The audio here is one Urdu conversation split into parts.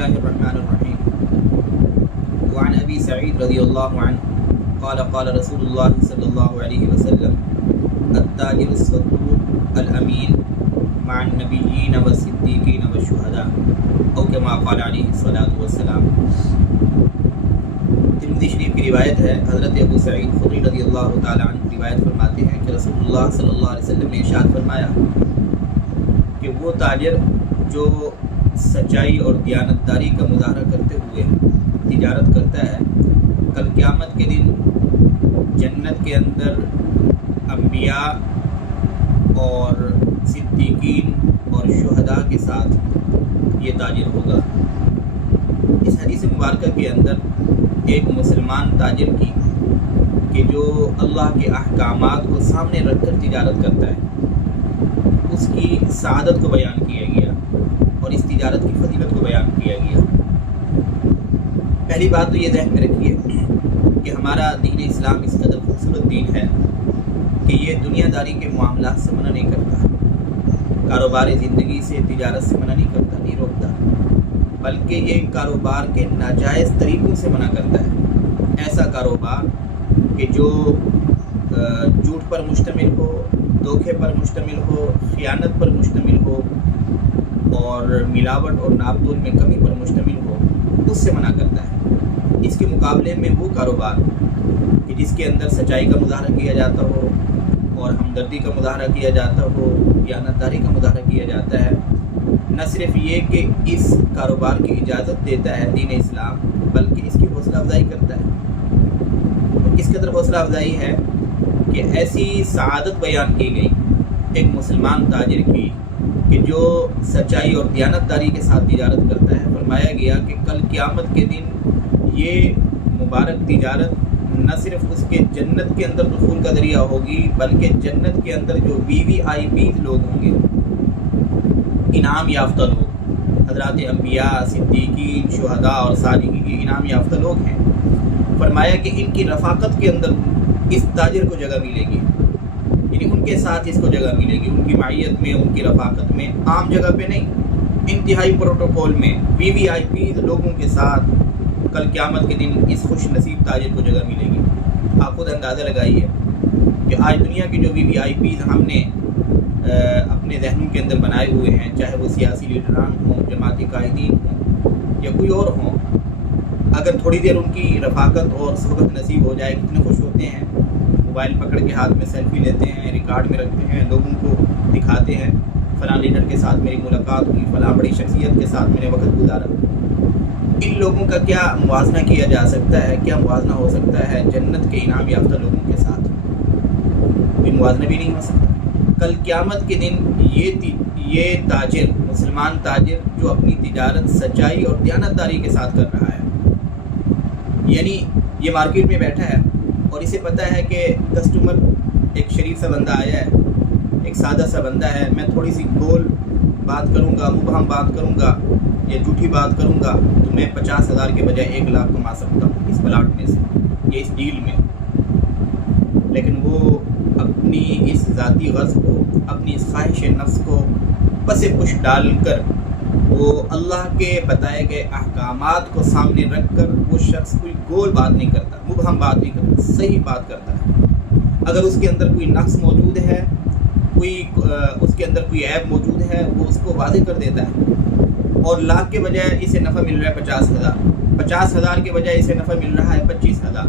الله الرحمن الرحيم. وعن أبي سعيد رضي الله عنه قال قال رسول الله صلى الله عليه وسلم التاجر الصدوق الأمين مع النبيين والصديقين والشهداء أو كما قال عليه الصلاة والسلام. ترمذی شریف کی روایت ہے. حضرت ابو سعید خدری رضی اللہ تعالیٰ عنہ روایت فرماتے ہیں کہ رسول اللہ صلی اللہ علیہ وسلم نے ارشاد فرمایا کہ وہ تاجر جو سچائی اور دیانتداری کا مظاہرہ کرتے ہوئے تجارت کرتا ہے، کل قیامت کے دن جنت کے اندر انبیاء اور صدیقین اور شہداء کے ساتھ یہ تاجر ہوگا. اس حدیث مبارکہ کے اندر ایک مسلمان تاجر کی کہ جو اللہ کے احکامات کو سامنے رکھ کر تجارت کرتا ہے، اس کی سعادت کو بیان کیا گیا اور اس تجارت کی فضیلت کو بیان کیا گیا. پہلی بات تو یہ ذہن میں رکھیے کہ ہمارا دین اسلام اس قدر خوبصورت دین ہے کہ یہ دنیا داری کے معاملات سے منع نہیں کرتا، کاروبار زندگی سے، تجارت سے منع نہیں کرتا، نہیں روکتا، بلکہ یہ کاروبار کے ناجائز طریقوں سے منع کرتا ہے. ایسا کاروبار کہ جو جھوٹ پر مشتمل ہو، دھوکے پر مشتمل ہو، خیانت پر مشتمل ہو اور ملاوٹ اور ناپ تول میں کمی پر مشتمل ہو، اس سے منع کرتا ہے. اس کے مقابلے میں وہ کاروبار کہ جس کے اندر سچائی کا مظاہرہ کیا جاتا ہو اور ہمدردی کا مظاہرہ کیا جاتا ہو، دیانتداری کا مظاہرہ کیا جاتا ہے، نہ صرف یہ کہ اس کاروبار کی اجازت دیتا ہے دین اسلام، بلکہ اس کی حوصلہ افزائی کرتا ہے. اس قدر حوصلہ افزائی ہے کہ ایسی سعادت بیان کی گئی ایک مسلمان تاجر کی کہ جو سچائی اور دیانتداری کے ساتھ تجارت کرتا ہے. فرمایا گیا کہ کل قیامت کے دن یہ مبارک تجارت نہ صرف اس کے جنت کے اندر دخول کا ذریعہ ہوگی، بلکہ جنت کے اندر جو VIP لوگ ہوں گے، انعام یافتہ لوگ، حضرات انبیاء، صدیقین، شہداء اور صالحین کے انعام یافتہ لوگ ہیں. فرمایا کہ ان کی رفاقت کے اندر اس تاجر کو جگہ ملے گی، یعنی ان کے ساتھ اس کو جگہ ملے گی، ان کی معیت میں، ان کی رفاقت میں، عام جگہ پہ نہیں، انتہائی پروٹوکول میں VIP لوگوں کے ساتھ کل قیامت کے دن اس خوش نصیب تاجر کو جگہ ملے گی. آپ خود اندازہ لگائیے کہ آج دنیا کے جو VVIPs ہم نے اپنے ذہنوں کے اندر بنائے ہوئے ہیں، چاہے وہ سیاسی لیڈران ہوں، جماعتی قائدین ہوں یا کوئی اور ہوں، اگر تھوڑی دیر ان کی رفاقت اور صحبت نصیب ہو جائے کتنے خوش ہوتے ہیں. موبائل پکڑ کے ہاتھ میں سیلفی لیتے ہیں، ریکارڈ میں رکھتے ہیں، لوگوں کو دکھاتے ہیں فلاں لیڈر کے ساتھ میری ملاقات ہوئی، فلاں بڑی شخصیت کے ساتھ میں نے وقت گزارا. ان لوگوں کا کیا موازنہ کیا جا سکتا ہے، کیا موازنہ ہو سکتا ہے جنت کے انعام یافتہ لوگوں کے ساتھ؟ کوئی موازنہ بھی نہیں ہو سکتا. کل قیامت کے دن یہ تاجر، مسلمان تاجر جو اپنی تجارت سچائی اور دیانتداری کے ساتھ کر رہا ہے، یعنی یہ مارکیٹ میں بیٹھا ہے اور اسے پتہ ہے کہ کسٹمر ایک شریف سا بندہ آیا ہے، ایک سادہ سا بندہ ہے، میں تھوڑی سی گول بات کروں گا، مبہم بات کروں گا یا جھوٹی بات کروں گا تو میں 50,000 کے بجائے 1 لاکھ کما سکتا ہوں اس پلاٹ میں سے یا اس ڈیل میں. لیکن وہ اپنی اس ذاتی غرض کو، اپنی اس خواہش نفس کو پس پش ڈال کر وہ اللہ کے بتائے گئے احکامات کو سامنے رکھ کر وہ شخص کوئی گول بات نہیں کرتا، مبہم بات نہیں کرتا، صحیح بات کرتا ہے. اگر اس کے اندر کوئی نقص موجود ہے، اس کے اندر کوئی عیب موجود ہے، وہ اس کو واضح کر دیتا ہے. اور لاکھ کے بجائے اسے نفع مل رہا ہے 50,000، 50,000 کے بجائے اسے نفع مل رہا ہے 25,000.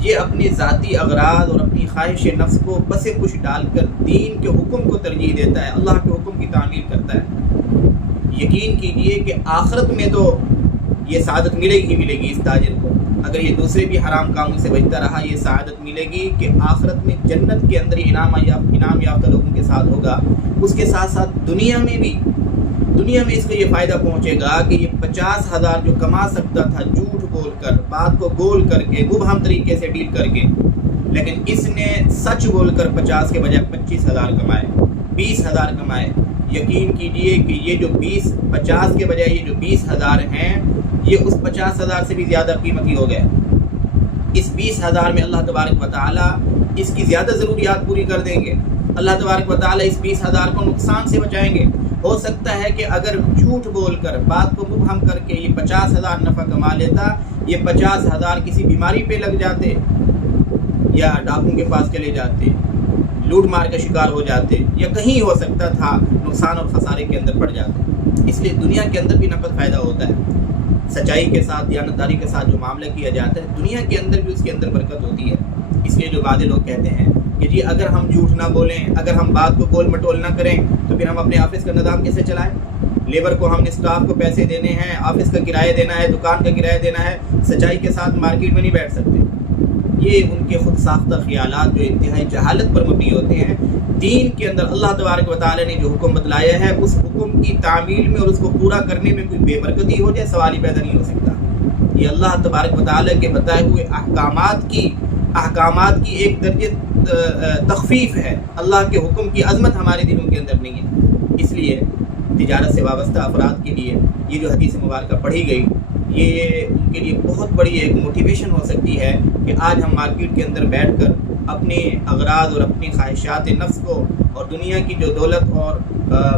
یہ اپنی ذاتی اغراض اور اپنی خواہش نفس کو بس پش ڈال کر دین کے حکم کو ترجیح دیتا ہے، اللہ کے حکم کی تعمیل کرتا ہے. یقین کیجئے کہ آخرت میں تو یہ سعادت ملے گی اس تاجر کو. اگر یہ دوسرے بھی حرام کاموں سے بچتا رہا، یہ سعادت ملے گی کہ آخرت میں جنت کے اندر انعام یافتہ لوگوں کے ساتھ ہوگا. اس کے ساتھ ساتھ دنیا میں اس کو یہ فائدہ پہنچے گا کہ یہ 50,000 جو کما سکتا تھا جھوٹ بول کر، بات کو گول کر کے، مبہم طریقے سے ڈیل کر کے، لیکن اس نے سچ بول کر 50 کے بجائے 25,000 کمائے، 20,000 کمائے. یقین کیجئے کہ یہ جو 50 کے بجائے یہ جو 20,000 ہیں، یہ اس 50,000 سے بھی زیادہ قیمتی ہو گئے. اس 20,000 میں اللہ تبارک و تعالی اس کی زیادہ ضروریات پوری کر دیں گے. اللہ تبارک و تعالی اس 20,000 کو نقصان سے بچائیں گے. ہو سکتا ہے کہ اگر جھوٹ بول کر بات کو مبہم کر کے یہ 50,000 نفع کما لیتا، یہ 50,000 کسی بیماری پہ لگ جاتے یا ڈاکوں کے پاس چلے جاتے، لوٹ مار کا شکار ہو جاتے، یا کہیں ہو سکتا تھا نقصان اور خسارے کے اندر پڑ جاتے۔ اس لیے دنیا کے اندر بھی نقد فائدہ ہوتا ہے، سچائی کے ساتھ دیانتداری کے ساتھ جو معاملہ کیا جاتا ہے دنیا کے اندر بھی اس کے اندر برکت ہوتی ہے۔ اس لیے جو بعض لوگ کہتے ہیں کہ جی اگر ہم جھوٹ نہ بولیں، اگر ہم بات کو گول مٹول نہ کریں تو پھر ہم اپنے آفس کا نظام کیسے چلائیں؟ لیبر کو ہم نے اسٹاف کو پیسے دینے ہیں، آفس کا کرایہ دینا ہے، دکان کا کرایہ دینا ہے، سچائی کے ساتھ مارکیٹ میں نہیں بیٹھ سکتے۔ یہ ان کے خود ساختہ خیالات جو انتہائی جہالت پر مبنی ہوتے ہیں۔ دین کے اندر اللہ تبارک و تعالی نے جو حکم بتلایا ہے اس حکم کی تعمیل میں اور اس کو پورا کرنے میں کوئی بے برکتی ہو جائے سوال ہی پیدا نہیں ہو سکتا۔ یہ اللہ تبارک و تعالی کے بتائے ہوئے احکامات کی ایک درجے تخفیف ہے۔ اللہ کے حکم کی عظمت ہمارے دلوں کے اندر نہیں ہے۔ اس لیے تجارت سے وابستہ افراد کے لیے یہ جو حدیث مبارکہ پڑھی گئی یہ ان کے لیے بہت بڑی ایک موٹیویشن ہو سکتی ہے کہ آج ہم مارکیٹ کے اندر بیٹھ کر اپنے اغراض اور اپنی خواہشات نفس کو اور دنیا کی جو دولت اور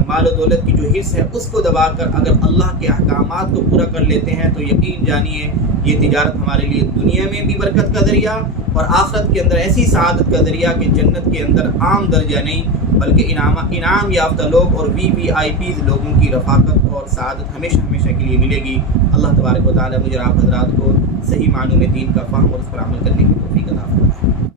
مال و دولت کی جو حص ہے اس کو دبا کر اگر اللہ کے احکامات کو پورا کر لیتے ہیں تو یقین جانیے یہ تجارت ہمارے لیے دنیا میں بھی برکت کا ذریعہ اور آخرت کے اندر ایسی سعادت کا ذریعہ کہ جنت کے اندر عام درجہ نہیں بلکہ انعام یافتہ لوگ اور VVIPs لوگوں کی رفاقت اور سعادت ہمیشہ ہمیشہ کے لیے ملے گی۔ اللہ تبارک و تعالی مجھے آپ حضرات کو صحیح معنوں میں دین کا فہم اور اس پر عمل کرنے کی توفیق عطا فرمائے۔